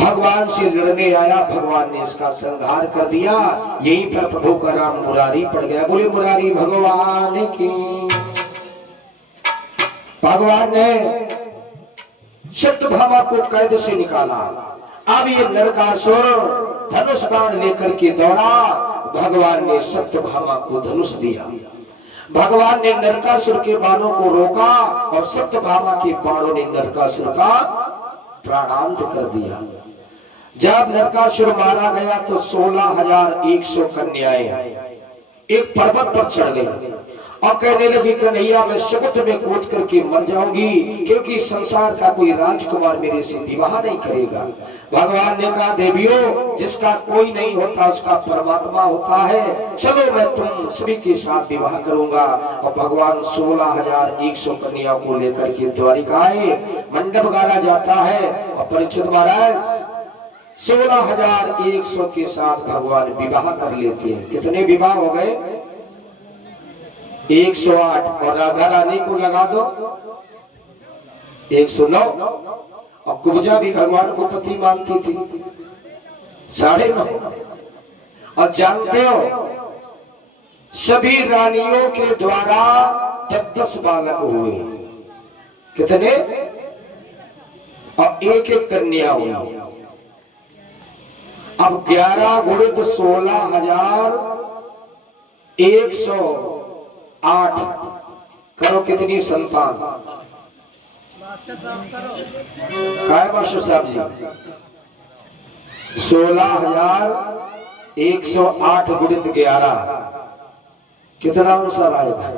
भगवान से लड़ने आया, भगवान ने इसका संहार कर दिया। यहीं पर प्रभु का नाम मुरारी पड़ गया। बोले मुरारी भगवान की। भगवान ने सत्यभामा को कैद से निकाला। अब ये नरकासुर धनुष बाण लेकर के दौड़ा। भगवान ने सत्यभामा को धनुष दिया। भगवान ने नरकासुर के बाणों को रोका और सत्यभामा के बाणों ने नरकासुर का प्राणांत कर दिया। जब नरकासुर मारा गया तो 16,100 कन्याएं एक पर्वत पर चढ़ गई और कहने लगी, कन्हैया मैं शपथ में कूद करके मर जाऊंगी, क्योंकि संसार का कोई राजकुमार मेरे से विवाह नहीं करेगा। भगवान ने कहा, देवियों जिसका कोई नहीं होता उसका परमात्मा होता है, चलो मैं तुम सभी के साथ विवाह करूंगा। और भगवान 16,100 कन्याओं को लेकर के द्वारिका आए। मंडप गाड़ा जाता है और परीक्षित महाराज 16,100 के साथ भगवान विवाह कर लेते हैं। कितने विवाह हो गए? 108। और राधा रानी को लगा दो 109। और कुब्जा भी भगवान को पति मानती थी 9.5। और जानते हो सभी रानियों के द्वारा 10 बालक हुए। कितने? और एक एक कन्या हुई। अब 11 गुणित 16,108 करो कितनी संतान? काय मास्टर साहब जी? 16,108 गुणित 11 कितना अनुसार आएगा?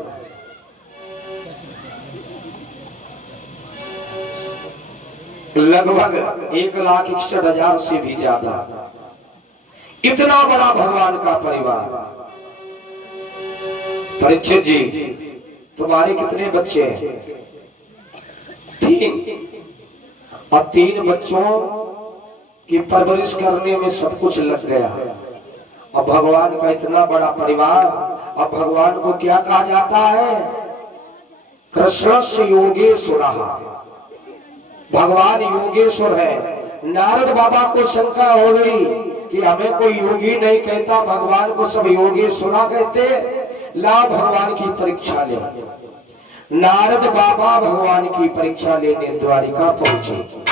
लगभग 1,61,000 से भी ज्यादा। इतना बड़ा भगवान का परिवार। परीक्षित जी तुम्हारे कितने बच्चे हैं? 3। और 3 बच्चों की परवरिश करने में सब कुछ लग गया। और भगवान का इतना बड़ा परिवार। और भगवान को क्या कहा जाता है? कृष्णस्य योगेश्वरः। भगवान योगेश्वर है। नारद बाबा को शंका हो गई कि हमें कोई योगी नहीं कहता, भगवान को सब योगेश्वरा कहते। ला भगवान की परीक्षा ले। नारद बाबा भगवान की परीक्षा लेने द्वारिका पहुंचे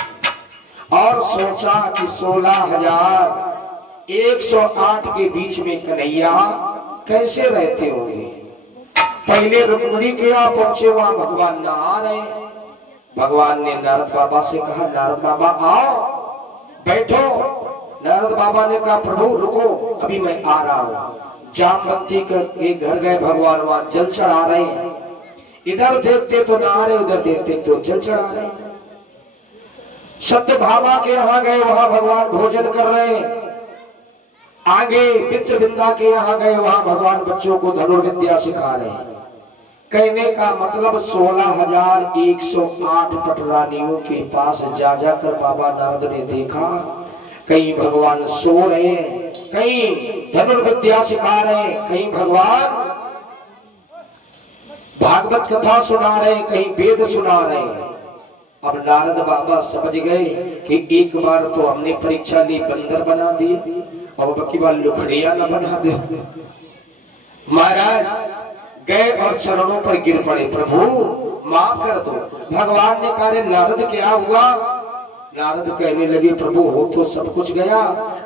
और सोचा कि 16,108 के बीच में कन्हैया कैसे रहते होंगे। पहले रुक्मिणी के यहाँ पहुंचे, वहां भगवान नहा रहे। भगवान ने नारद बाबा से कहा, नारद बाबा आओ बैठो। नारद बाबा ने कहा, प्रभु रुको अभी मैं आ रहा हूँ। जामवंती के घर गए भगवान, वहां जल चढ़ा रहे हैं। इधर देखते तो नहा रहे, उधर देखते तो जल चढ़ा रहे। सत्यभामा के यहाँ गए, वहां भगवान भोजन कर रहे हैं। आगे पितृविंदा के यहाँ गए, वहां भगवान बच्चों को धनुर्विद्या सिखा रहे हैं। कहने का मतलब 16,108 पटरानियों के पास जा जाकर बाबा नारद ने देखा, कहीं भगवान सो रहे हैं, कहीं धनुर्विद्या सिखा रहे हैं, कहीं भगवान भागवत कथा सुना रहे हैं, कहीं वेद सुना रहे हैं। अब नारद बाबा समझ गए कि एक बार तो हमने परीक्षा ली, बंदर बना दिए, और बाकी बार लुखड़िया न बना दे। महाराज गए और चरणों पर गिर पड़े, प्रभु माफ कर दो। भगवान ने कहा, नारद क्या हुआ? नारद कहने लगे, प्रभु हो तो सब कुछ गया,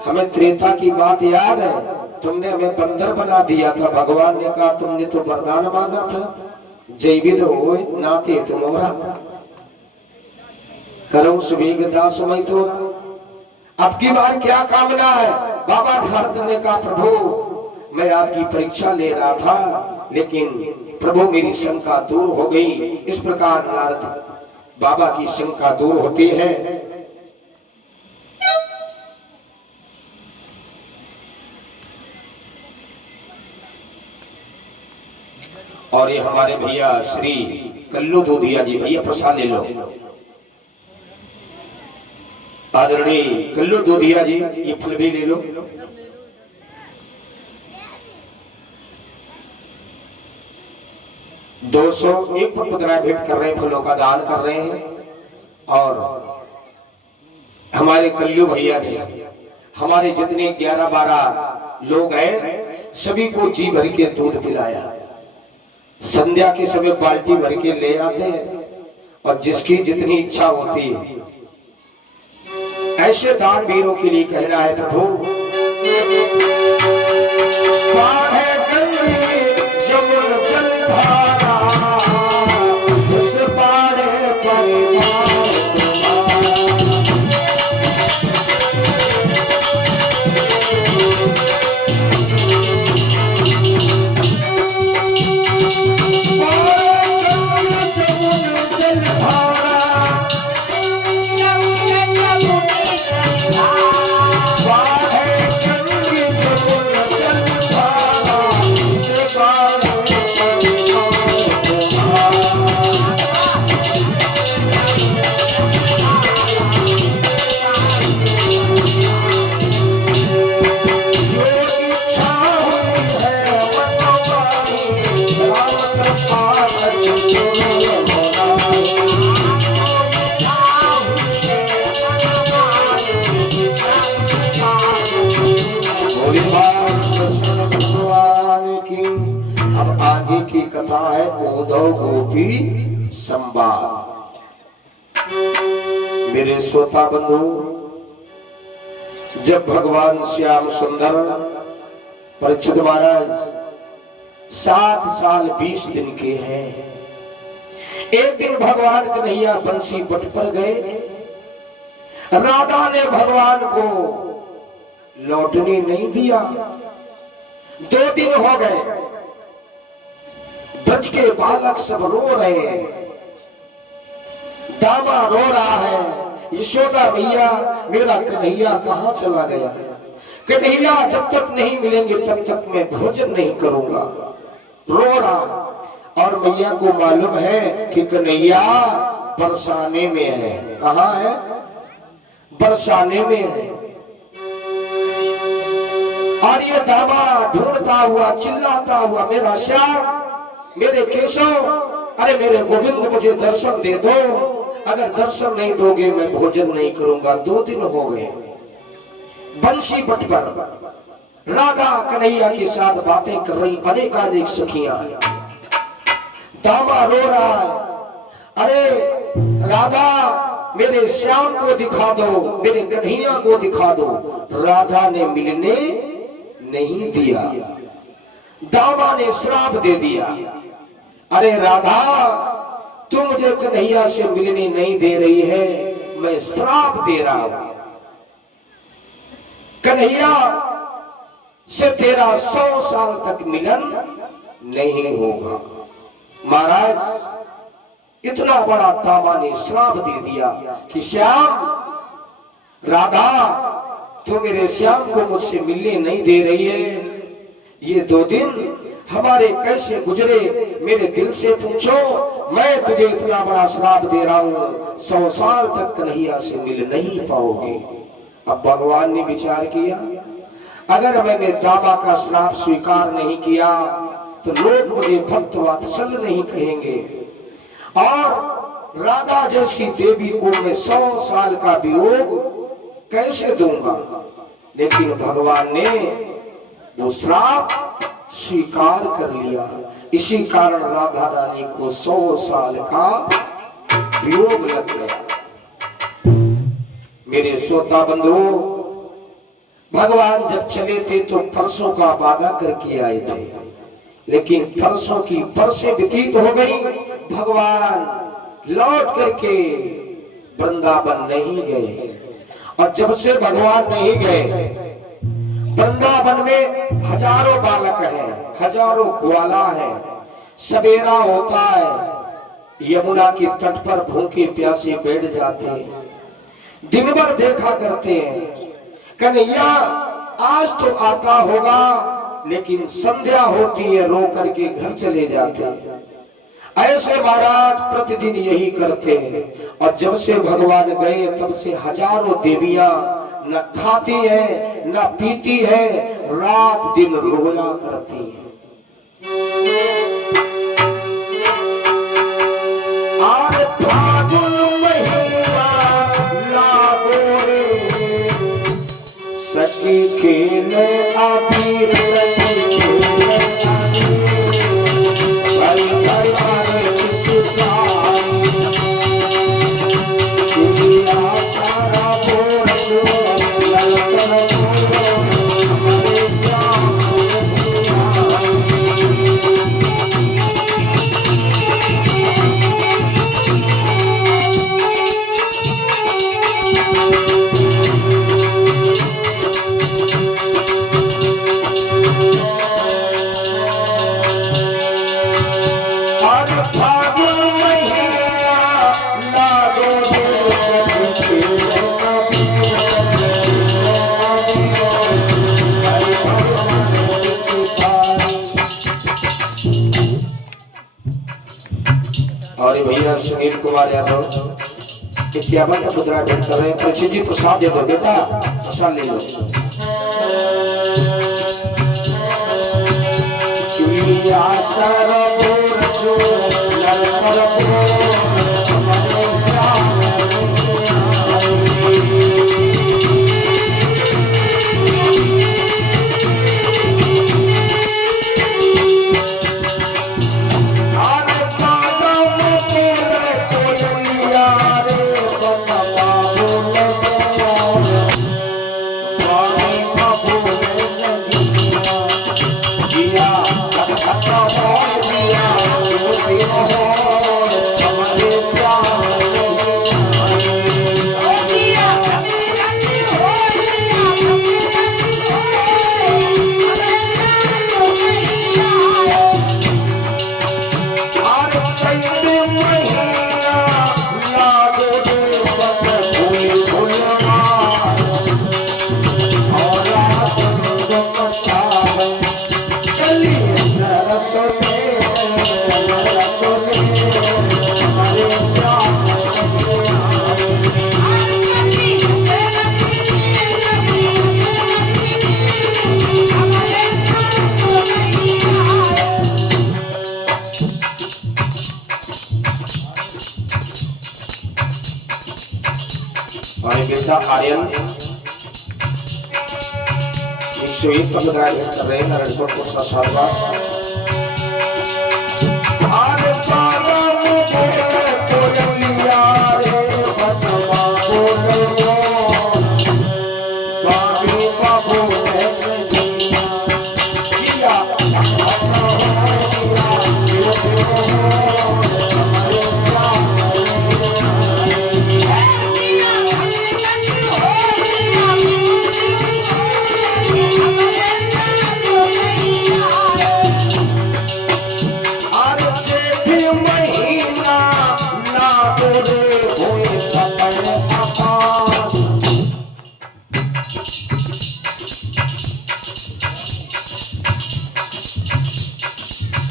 हमें त्रेता की बात याद है, तुमने हमें बंदर बना दिया था। भगवान ने कहा, तुमने तो वरदान मांगा था, जैविद हो नाते तुम्हारा करो सुवेग दास मैं तो। अब की बार क्या कामना है? बाबा नारद ने कहा, प्रभु मैं आपकी परीक्षा ले रहा था, लेकिन प्रभु मेरी शंका दूर हो गई। इस प्रकार नारद बाबा की शंका दूर होती है। और ये हमारे भैया श्री कल्लू दूधिया जी, भैया प्रसाद ले लो। आदरणीय कल्लू दूधिया जी, ये फल भी ले लो। एक पुत्र भेंट कर रहे हैं, फलों का दान कर रहे हैं। और हमारे कल्लू भैया ने हमारे जितने 11-12 लोग हैं सभी को जी भर के दूध पिलाया। संध्या के समय बाल्टी भर के ले आते हैं और जिसकी जितनी इच्छा होती है। ऐसे दान वीरों के लिए कहना है प्रभु की कथा है उद्धव गोपी संवाद। मेरे श्रोता बंधु, जब भगवान श्याम सुंदर परीक्षित महाराज 7 साल 20 दिन के हैं, एक दिन भगवान कन्हैया बंसी पट पर गए। राधा ने भगवान को लौटने नहीं दिया। 2 दिन हो गए, ब्रज के बालक सब रो रहे हैं। दामा रो रहा है, यशोदा मैया मेरा कन्हैया कहां चला गया? कन्हैया जब तक नहीं मिलेंगे तब तक मैं भोजन नहीं करूंगा। रो रहा और मैया को मालूम है कि कन्हैया बरसाने में है। कहां है? बरसाने में है। और ये दामा ढूंढता हुआ चिल्लाता हुआ मेरा श्याम, मेरे केशव, अरे मेरे गोविंद मुझे दर्शन दे दो। अगर दर्शन नहीं दोगे मैं भोजन नहीं करूंगा। 2 दिन हो गए। बंसी पट पर राधा कन्हैया के साथ बातें कर रही अनेकानेक सखियां। दामा रो रहा है, अरे राधा मेरे श्याम को दिखा दो, मेरे कन्हैया को दिखा दो। राधा ने मिलने नहीं दिया। दामा ने श्राप दे दिया, अरे राधा तू मुझे कन्हैया से मिलने नहीं दे रही है, मैं श्राप दे रहा हूं। कन्हैया से तेरा 100 साल तक मिलन नहीं होगा। महाराज इतना बड़ा दामा ने श्राप दे दिया कि श्याम, राधा तू मेरे श्याम को मुझसे मिलने नहीं दे रही है। ये 2 दिन हमारे कैसे गुजरे मेरे दिल से पूछो। मैं तुझे इतना बड़ा श्राप दे रहा हूं, 100 साल तक कन्हैया से मिल नहीं पाओगे। अब भगवान ने विचार किया, अगर मैंने दामा का श्राप स्वीकार नहीं किया तो लोग मुझे भक्त वात्सल नहीं कहेंगे, और राधा जैसी देवी को मैं 100 साल का वियोग कैसे दूंगा। लेकिन भगवान ने वो श्राप स्वीकार कर लिया। इसी कारण राधा रानी को 100 साल का वियोग लग गया। मेरे श्रोता बंधु, भगवान जब चले थे तो परसों का वादा करके आए थे, लेकिन परसों की परसें व्यतीत हो गई। भगवान लौट करके वृंदावन नहीं गए। और जब से भगवान नहीं गए, वृंदावन में हजारों बालक हैं, हजारों ग्वाला हैं। सवेरा होता है, यमुना के तट पर भूखे प्यासे बैठ जाते हैं, दिन भर देखा करते हैं। कन्हैया आज तो आता होगा, लेकिन संध्या होती है रो करके घर चले जाते हैं। ऐसे महाराज प्रतिदिन यही करते हैं। और जब से भगवान गए तब से हजारों देवियां न खाती है न पीती है, रात दिन रोया करती है। आज फागुन महीना लागो रे सखी खेले आबीर सखी खेले भाई भाई मारे सारा बोल और भैया सुनील कुमार यादव इक्यावन का मुद्रा भेंट कर रहे हैं। परीक्षित जी प्रसाद दे दो बेटा, प्रसाद ले लो। आर्यन 101 का मुद्रा भेंट कर रहे हैं। नारायणपुर को साधवा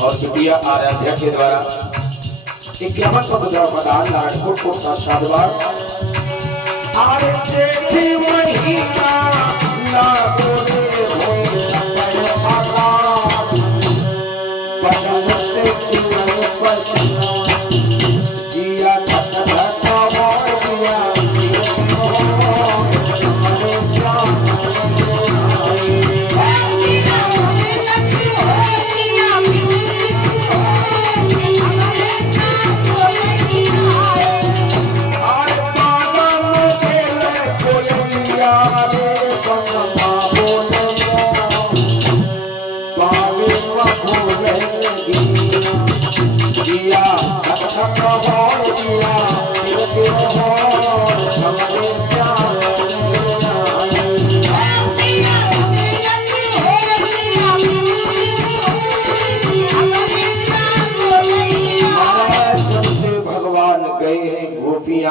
और विद्या आराध्या के द्वारा 51 का मुद्रा प्रदान नारायणपुर को साधवा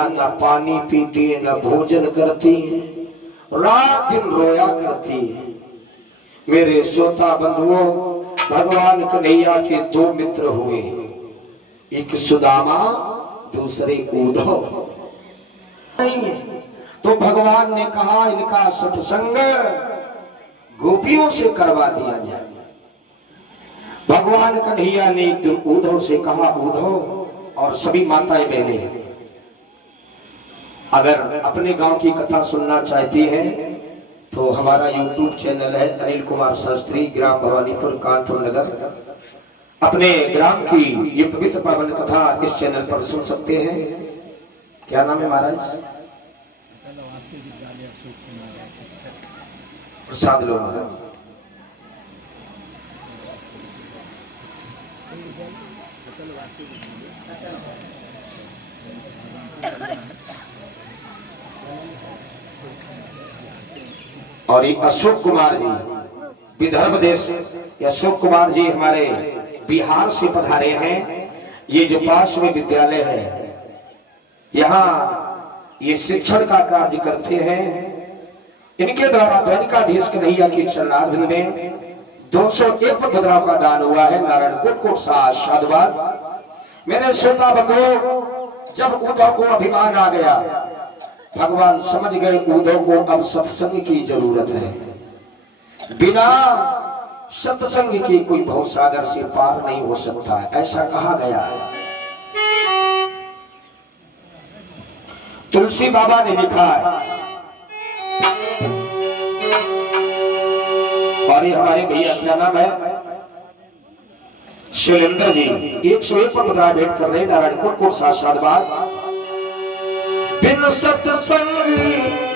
न पानी पीती है, न भोजन करती है, रात दिन रोया करती है। मेरे श्रोता बंधुओं, भगवान कन्हैया के दो मित्र हुए, एक सुदामा, दूसरे उद्धव। तो भगवान ने कहा इनका सत्संग गोपियों से करवा दिया जाए। भगवान कन्हैया ने एक दिन उद्धव से कहा, उद्धव और सभी माताएं बहनें, अगर अपने गांव की कथा सुनना चाहती है तो हमारा YouTube चैनल है अनिल कुमार शास्त्री, ग्राम भवानीपुर, कानपुर नगर। अपने ग्राम की ये पवित्र पावन कथा इस चैनल पर सुन सकते हैं। क्या नाम है महाराज? प्रसाद लो महाराज। और ये अशोक कुमार जी विदर्भ देश, अशोक कुमार जी हमारे बिहार से पधारे हैं। ये जो पास में विद्यालय है, यहाँ ये शिक्षण का कार्य करते हैं। इनके द्वारा द्वारिकाधीश कन्हैया की चरणारविंद में 201 मुद्राओं का दान हुआ है। नारायण कोट साधुवाद। मेरे श्रोता बंधुओं, जब उद्धव को अभिमान आ गया, भगवान समझ गए उद्धव को अब सत्संग की जरूरत है। बिना सत्संग के कोई भवसागर से पार नहीं हो सकता है, ऐसा कहा गया है। तुलसी बाबा ने लिखा है, और ये हमारे भैया क्या नाम है, शैलेंद्र जी 101 पर मुद्रा भेंट कर रहे। नारायण को साधुवाद। बिन सत्संग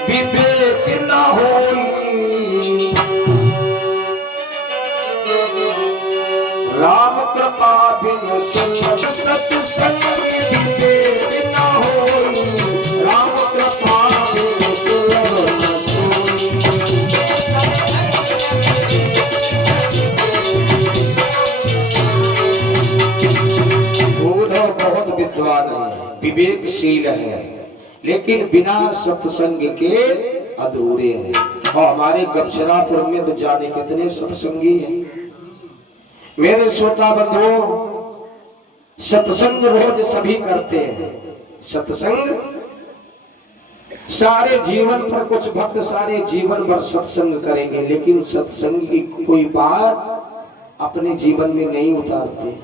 विवेक न होई, राम कृपा बिन सत्संग विवेक न होई, राम कृपा बिन उद्धव बहुत विद्वान है, विवेकशील है, लेकिन बिना सत्संग के अधूरे हैं। और हमारे गपचरापुर में तो जाने कितने सत्संगी हैं। मेरे श्रोता बंधुओं, सत्संग रोज सभी करते हैं। सत्संग सारे जीवन पर, कुछ भक्त सारे जीवन भर सत्संग करेंगे, लेकिन सत्संग की कोई बात अपने जीवन में नहीं उतारते।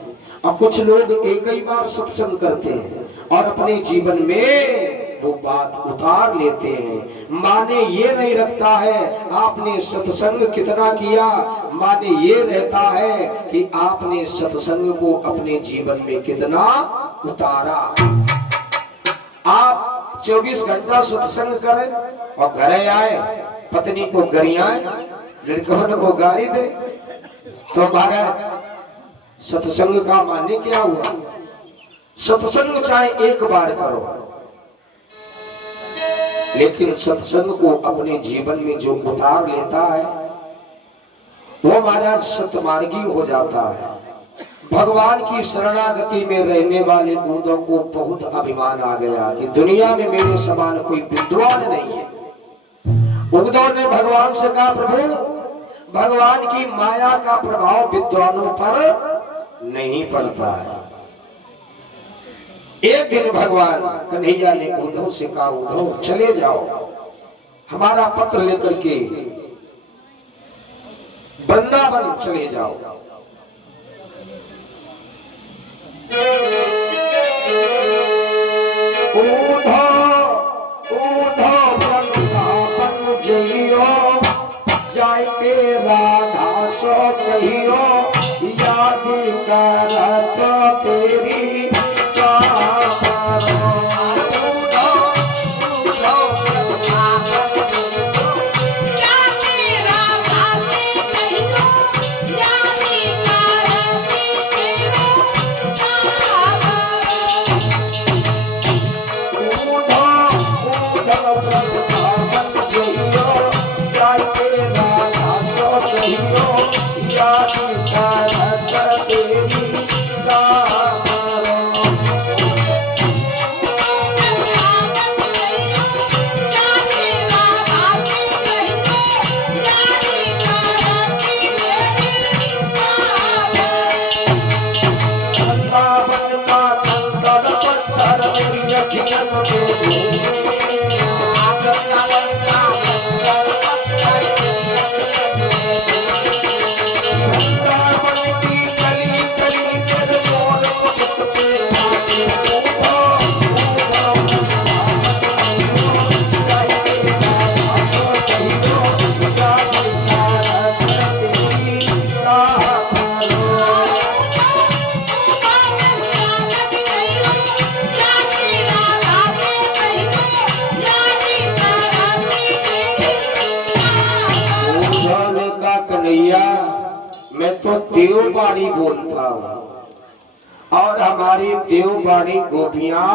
और कुछ लोग एक ही बार सत्संग करते हैं और अपने जीवन में वो बात उतार लेते हैं। माने ये नहीं रखता है आपने सत्संग कितना किया, माने ये रहता है कि आपने सत्संग को अपने जीवन में कितना उतारा। आप 24 घंटा सत्संग करें और घरे आए, पत्नी को गरियाए, लड़कों को गाली दे, तो महाराज सत्संग का माने क्या हुआ? सत्संग चाहे एक बार करो, लेकिन सत्संग को अपने जीवन में जो उतार लेता है वो महाराज सतमार्गी हो जाता है। भगवान की शरणागति में रहने वाले उद्धव को बहुत अभिमान आ गया कि दुनिया में मेरे समान कोई विद्वान नहीं है। उद्धव ने भगवान से कहा, प्रभु भगवान की माया का प्रभाव विद्वानों पर नहीं पड़ता है। एक दिन भगवान कन्हैया ने उद्धव से कहा, उद्धव चले जाओ, हमारा पत्र लेकर के वृंदावन चले जाओ। उद्धव वृंदावन जइयो, जाय के राधा सो कहियो, याद करत तेरी तो देववाणी बोलता हूं और हमारी देववाणी गोपियां